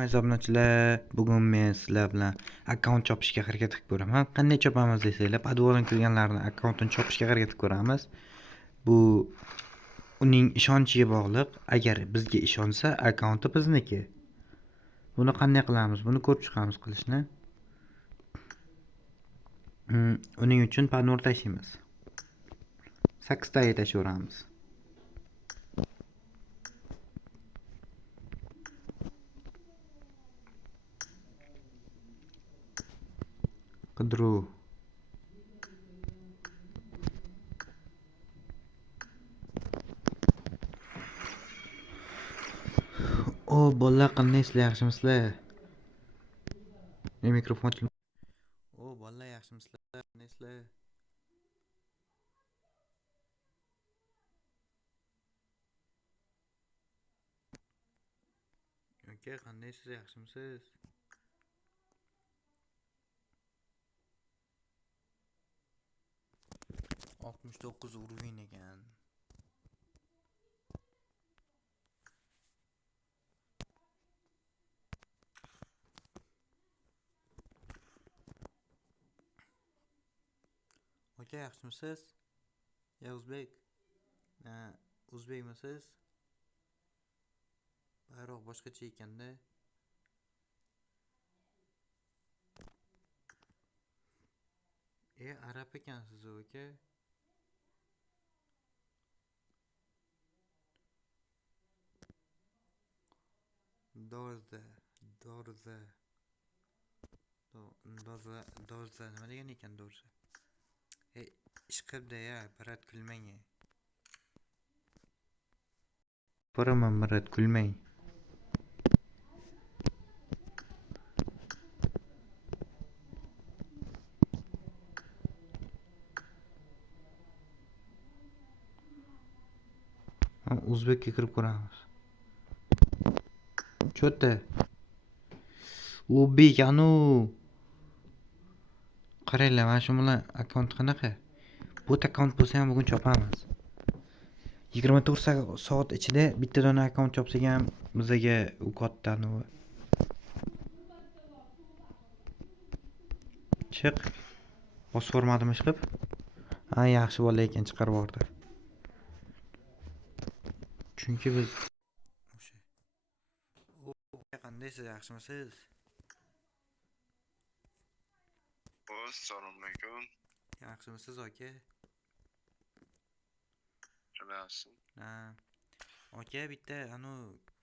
Aziz obunachilar, bugun men sizlar bilan akkaunt chopishga harakat qilib ko'raman. Qanday chopamiz desanglar, podvolni kirganlarni akkauntini chopishga harakat qilib ko'ramiz. Bu uning ishonchiga bog'liq. Agar bizga ishonsa, akkaunti bizniki. Buni qanday qilamiz? Buni ko'rib chiqamiz qilishni. Uning uchun podvol tashlaymiz. 8 ta tashlayveramiz. Qidiruv. Bolalar qandaysizlar, yaxshimisizlar? Mikrofon ochilib. Bolalar yaxshimisizlar, qandaysizlar? Aka, qandaysizlar, yaxshimisiz? Altmış dokuz urvin ekan. Aka, yaxshimisiz? Ya o'zbek? O'zbekmisiz? Bayroq boshqacha ekanda. Arab ekansiz aka. Dorza nima degan ekan dorza? Ishqibda ya, Barat kulmang. Ko'raman, Barat kulmang. O'zbekka kirib ko'ramiz. Cho'ta. O'zbek anu. Qaranglar, mana shu bilan akkaunt qanaqa? Bu akkaunt bo'lsa ham bugun chopamiz. 24 soat ichida bitta dona akkaunt chopsak ham bizga u kattani. Chiq. Bosib ko'rmadimmi chiqib? Yaxshi bola ekan, chiqarib yubordi. Chunki biz qandaysiz, yaxshimisiz? Assalomu alaykum. Yaxshimisiz aka? Yaxshimisiz? Aka, bitta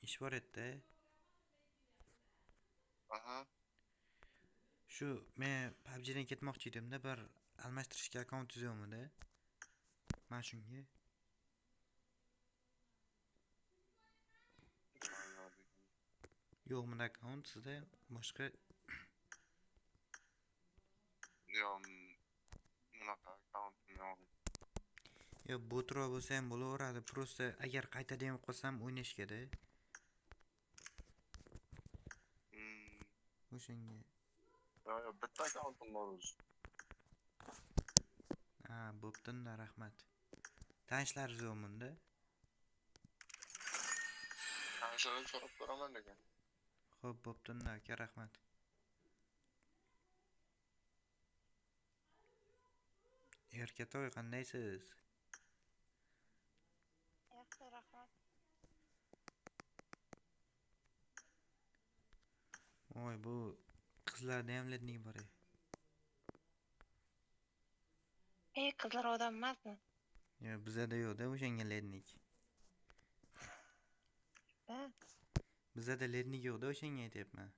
ish bor edi-da. Aha. Shu men PUBG dan ketmoqchi edim-da, bir almashtirishga akkaunt yo'qmi-da? Mana shunga. Yo'qmi akkaunt sizda? Boshqa Yo'q, bunaqa akkauntim yo'q. botro bo'lsa ham bo'laveradi. Просто agar qaytadan ham qolsam o'ynashga-da. O'shanga. Yo'q, bitta akkauntim bor o'zi. Bo'pti-da, rahmat. Tanishlaringiz yo'qmi-da? Tanishlardan so'rab ko'raman degan. Xo'p, bo'pti-da, aka, rahmat. Erkatoy, qandaysiz? Yaxshi, rahmat. Bu qizlarda ham lednik bor. Qizlar odam emasmi? Yo'q, bizada yo'q-da o'shanga lednik. Bizada lednik yo'q-da, o'shanga aytyapman.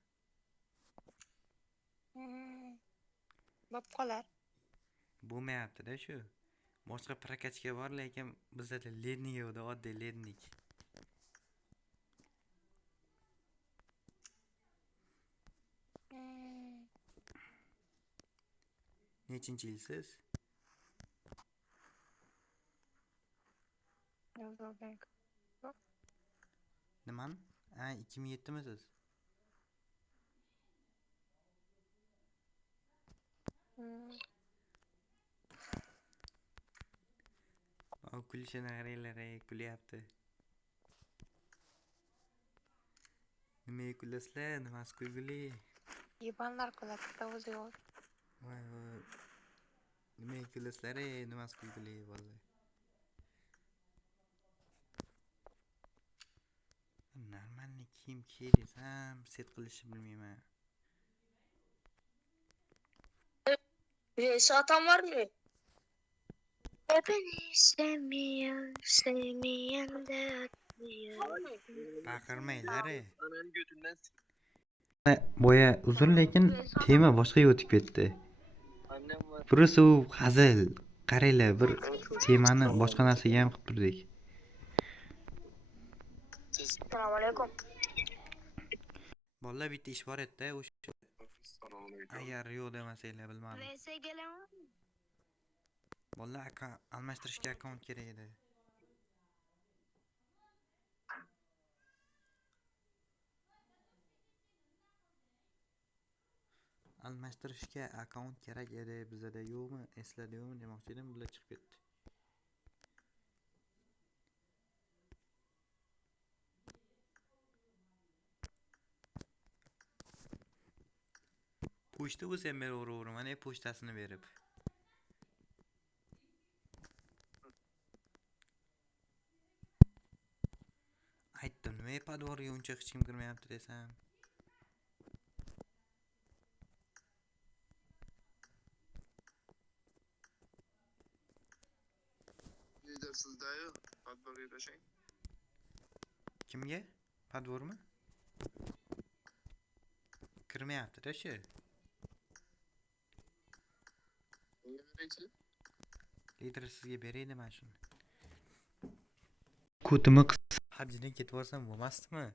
Bo'p qolar. Bo'lmayapti-da shu. Boshqa prokatchika bor, lekin bizada lednik yo'q-da, oddiy lednik. Nechinchi yilsiz? Nimani? 2007misiz? Kulishini qaranglar, kulyapti. Nimaga kulasizlar? Nimasi kulgili? Yebanlar kuladi, bitta o'zi yo'q. Voy voy. Nimaga kulasizlar? Nimasi kulgili vallahi. Normalniy kiyim kiy desam, set qilishni bilmayman. Soatan var mı? Beni sevmeyen de Baqirmanglar. Anam götünden Boya uzun lekin tema boshqaga o'tib ketdi. annem var. Burisi u hazil. Qaranglar, bir temani boshqa narsaga ham qilib turdik. Selamun aleyküm. Bolalar bitta ish bor edi-da, o'sha Assalomu agar yo'q demasanglar bilmadim. VS gelelim. Bolalar almashtirishga akkaunt kerak edi. Almashtirishga akkaunt kerak edi, bizada yo'qmi, esladingmi demoqchi edim, bular chiqib ketdi. Pochta bo'lsa ham beraveraman, pochtasini berib. Aytdim, nima podvorga uncha hech kim kirmayapti desam. Lider sizdayu. Tadbir yurashing. Kimga? Podvormi? Kirmayapti-da shu. Nega beraychi? Lider sizga beraydi mana shuni. Kutimi habjidan ketib olsam bo'lmasdimi?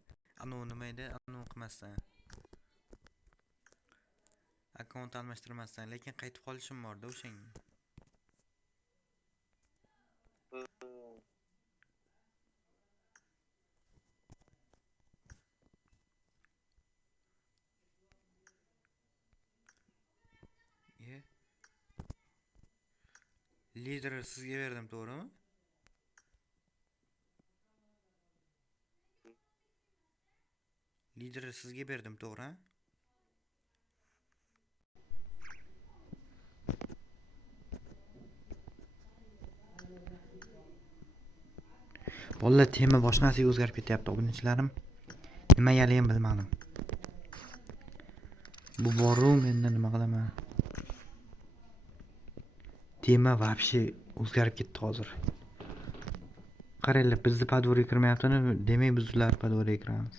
Anu nima edi? Anu qilmasdan. Akkaunt almashtirmasdan, lekin qaytib qolishim bor-da o'shanga. Lider sizga berdim, to'g'rimi? Lider sizga berdim, to'g'ri? Bolalar tema boshqa narsaga o'zgarib ketyapti, obunachilarim. Nimagaligini bilmadim. Bu boru menda nima qilaman? Tema вообще o'zgarib ketdi hozir. Qaranglar, bizni podvorga kirmayaptimi? Demak, biz ular podvorga kiramiz.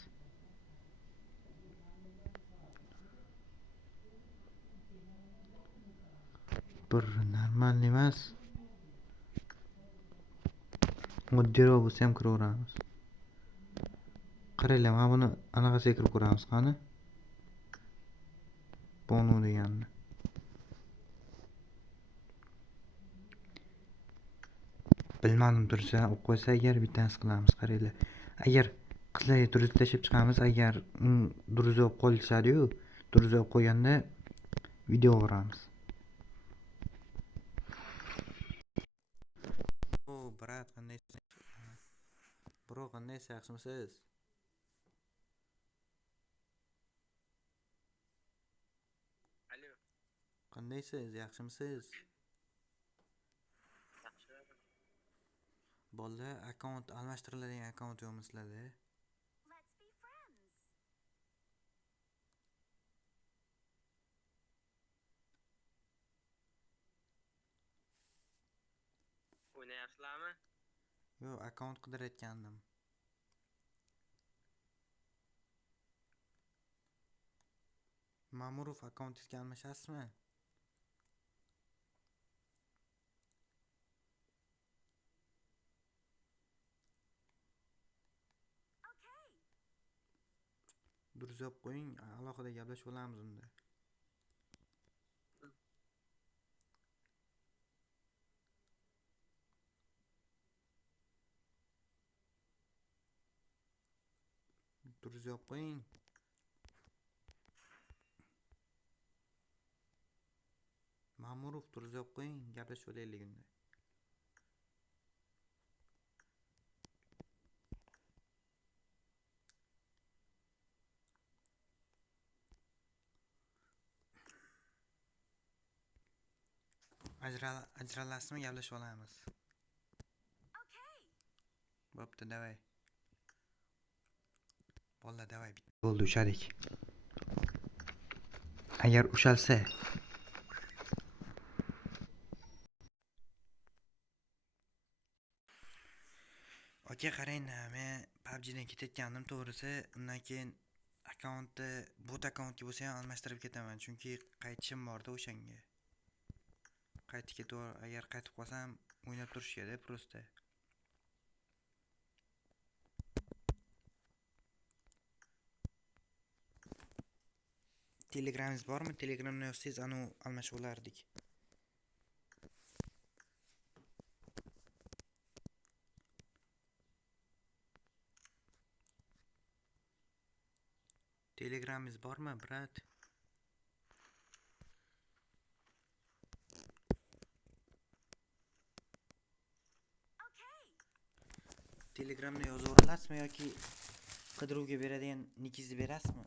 Bir normal emas. Moddiyroq bo'lsa ham kiraveramiz. Qaranglar, mana buni anaqasiga kirib ko'ramiz, qani? Bonu deganni. Bilmadim, tursa o'qib qo'ysa agar bittasi qilamiz, qaranglar. Agar qizlarga duruz tashib chiqamiz, agar duruz olib qolishadi-yu, duruz olib qo'yganda video olamiz. O, brat, qandaysiz? Bro, qandaysiz, yaxshimisiz? Alo. Qandaysiz, yaxshimisiz? Bolalar, akkaunt almashtiriladigan akkaunt yo'qmi sizlarda? O'ynayapsizlarmi? Yo'q, akkaunt qidirayotgandim. Ma'murov akkauntingizga almashasizmi? Duruz olib qo'ying, alohida gaplashib olamiz unda. Duruz olib qo'ying. Ma'murov, duruz olib qo'ying, gaplashib olaylik unda. Ajralasizmi, gaplashib olamiz. Bo'pti, davay. Bo'ldi, davay. Bo'ldi, ushadik. Agar ushalsa aka, qarang, men PUBG dan ketayotgandim, to'g'risi. Undan keyin akkauntni bot akkauntga bo'lsa ham almashtirib ketaman, chunki qaytishim borda o'shanga. Qaytib ketaver, agar qaytib qolsam o'ynab turishga-da prosta. Telegramingiz bormi? Telegramdan yozsangiz, anu almashib olardik. Telegramingiz bormi, brat? Telegramda yozib olasizmi yoki qidiruvga beradigan nikingizni berasizmi?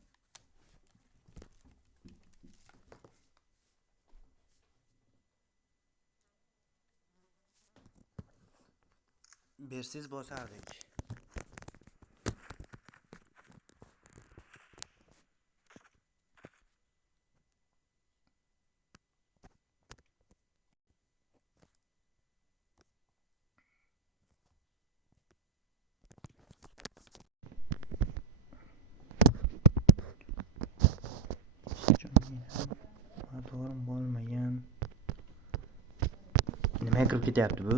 Bersiz bosardik. To'g'rim bo'lmagan. Nimaga kirib ketyapti bu?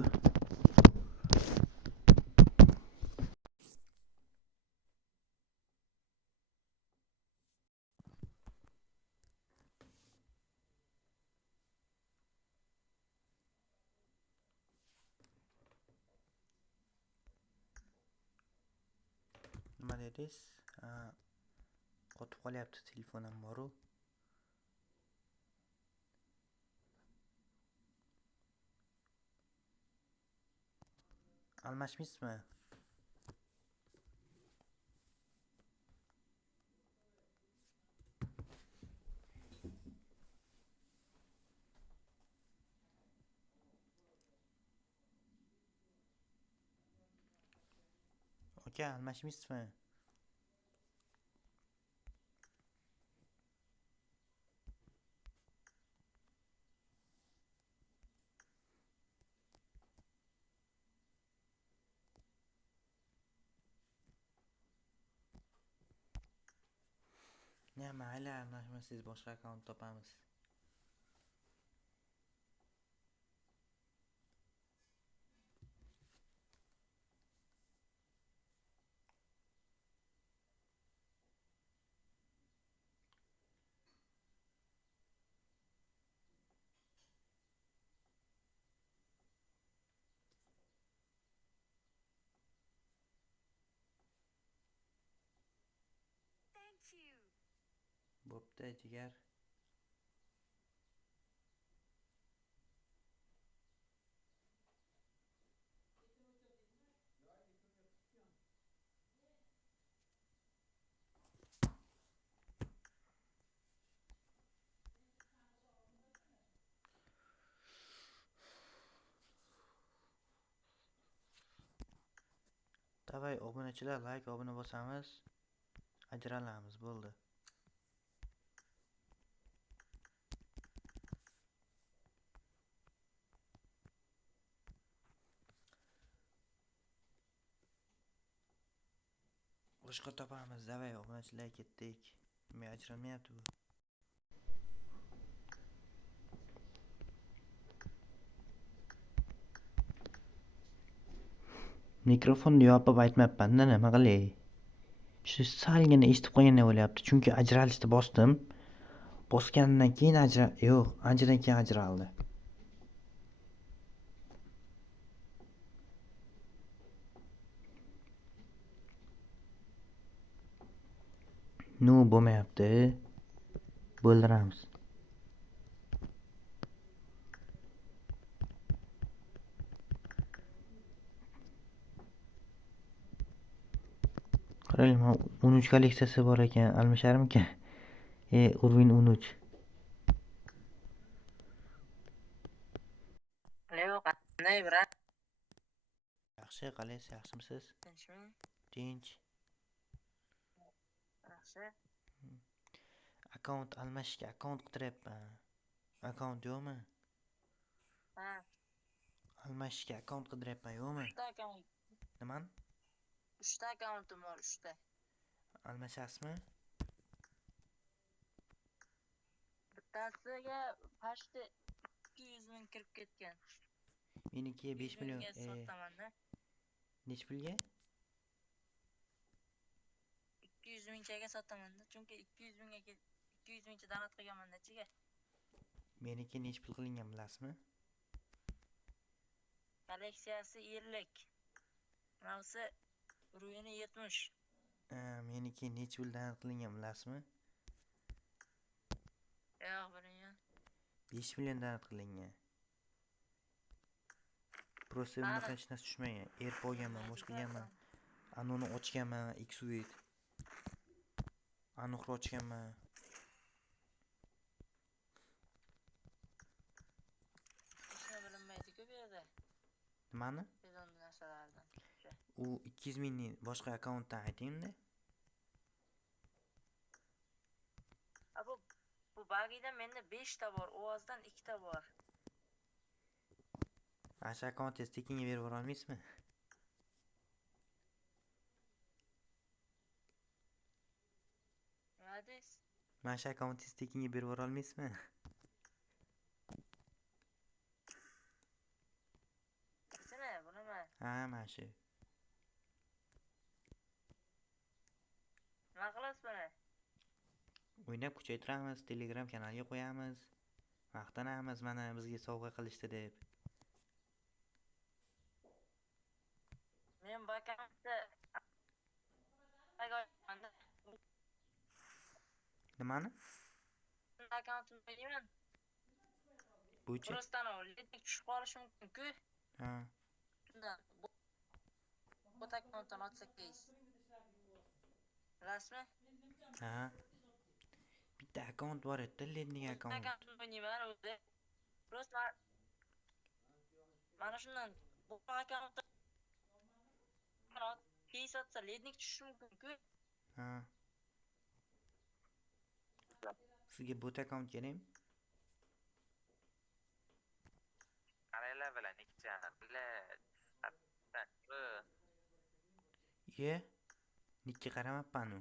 Nima dedingiz? Qotib qolyapti, telefonim bor-u. Almashmaysizmi? Aka, almashmaysizmi? Ne, mayli, almashmasangiz boshqa akkaunt topamiz. Bo'pti, jigar. Davay, obunachilar, like, obuna bosamiz. Ajralamiz, bo'ldi. Boshqa topamiz, davay, obunachilar, ketdik. Men ajralmayapti bu. Mikrofonni yopib aytmayapman-da, nima qilay? Shu salgina eshitib qo'yganday bo'lyapti, chunki ajralishni bosdim. Bosgandan keyin yo'q, anchadan keyin ajraldi. No, bo'lmayapti. Bo'ldiramiz. Qarang, 13 kolleksiyasi bor ekan, almasharmikan? Urvin 13. Ne brat? Yaxshi, qalaysiz, yaxshimisiz? Tinchmi? Tinch. Yaxshi. Akkaunt almashishga akkaunt qidiryapman. Akkaunt yo'qmi? Ha, Almashishga akkaunt qidiryapman, yo'qmi? 3 ta akkaunt. Nimani? 3 ta akkauntim bor, 3 ta. Almashasizmi? Bittasiga почти 200 ming kirib ketgan. Menikiga 5 million. Sotaman-da. Nech pulga? 200 mingchaga sotaman-da, chunki 200 mingga 200 mingcha donat qilganman-da chiga. Meniki nech pul qilingan bilasizmi? Kolleksiyasi 50. Bunisi ruyini 70. Meniki nech pul donat qilingan bilasizmi? Yo'q, bilmayman. 5 million donat qilingan. Просто bunaqa hech narsa tushmagan. Erp olganman, bosh qilganman. Anoni ochganman, Xsuit. Aniqro ochganman. Hech bilinmaydi-ku bu yerda. Nimani? Bezonli narsalardan. U 200 mingni boshqa akkauntdan aytingda. Bu bagida menda 5 ta bor, ovozdan 2 ta bor. Asha akkauntingizni tekinga berib yubora olmaysizmi? Nima deysiz? Mana shu akkauntingizni tekinga berib yubora olmaysizmi? Qisini, bunimi? Ha, mana shu. Nima qilasiz buni? O'ynab kuchaytiramiz, Telegram kanaliga qo'yamiz. Maqtanamiz mana bizga sovg'a qilishdi deb. Men bu akkauntni Nimani? akkauntimni qo'yman. Bo'yicha? Просто ledik tushib qolishi mumkin-ku. Ha. Shundan bu akkauntdan ochsak deysiz. Bilasizmi? Ha. Bitta akkaunt bor edi, ledning akkaunt. Akkauntni o'ynayman o'zi. Просто mana shundan bu akkauntdan keys otsa lednik tushishi mumkin-ku. Ha. Sizga bot akkaunt kerakmi? Qaranglar bilan ikkita bilan Ye? Nikka qaramabman-u.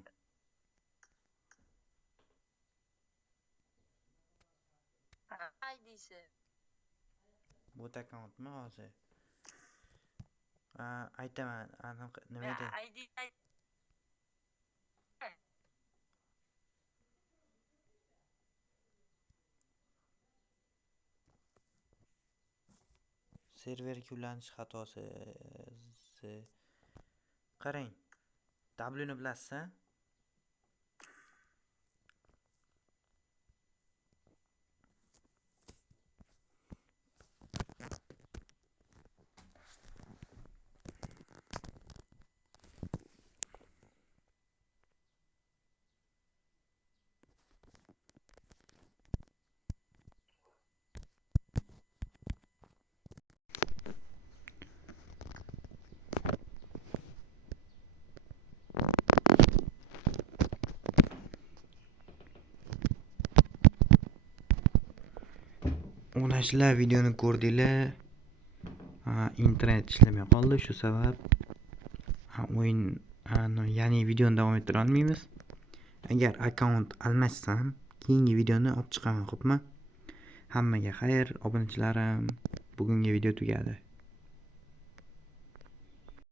Ay deysiz. Bot akkauntmi hozir? Aytaman, aniq nima edi? ID Serverga ulanish xatosi. Qarang. W ni bilasiz-a? O'ynashlar videoni ko'rdinglar. Internet ishlamay qoldi, shu sabab o'yin, ya'ni videoni davom ettira olmaymiz. Agar akkaunt almashsam, keyingi videoni olib chiqaman, xo'pmi? Hammaga xayr, obunachilarim. Bugungi video tugadi.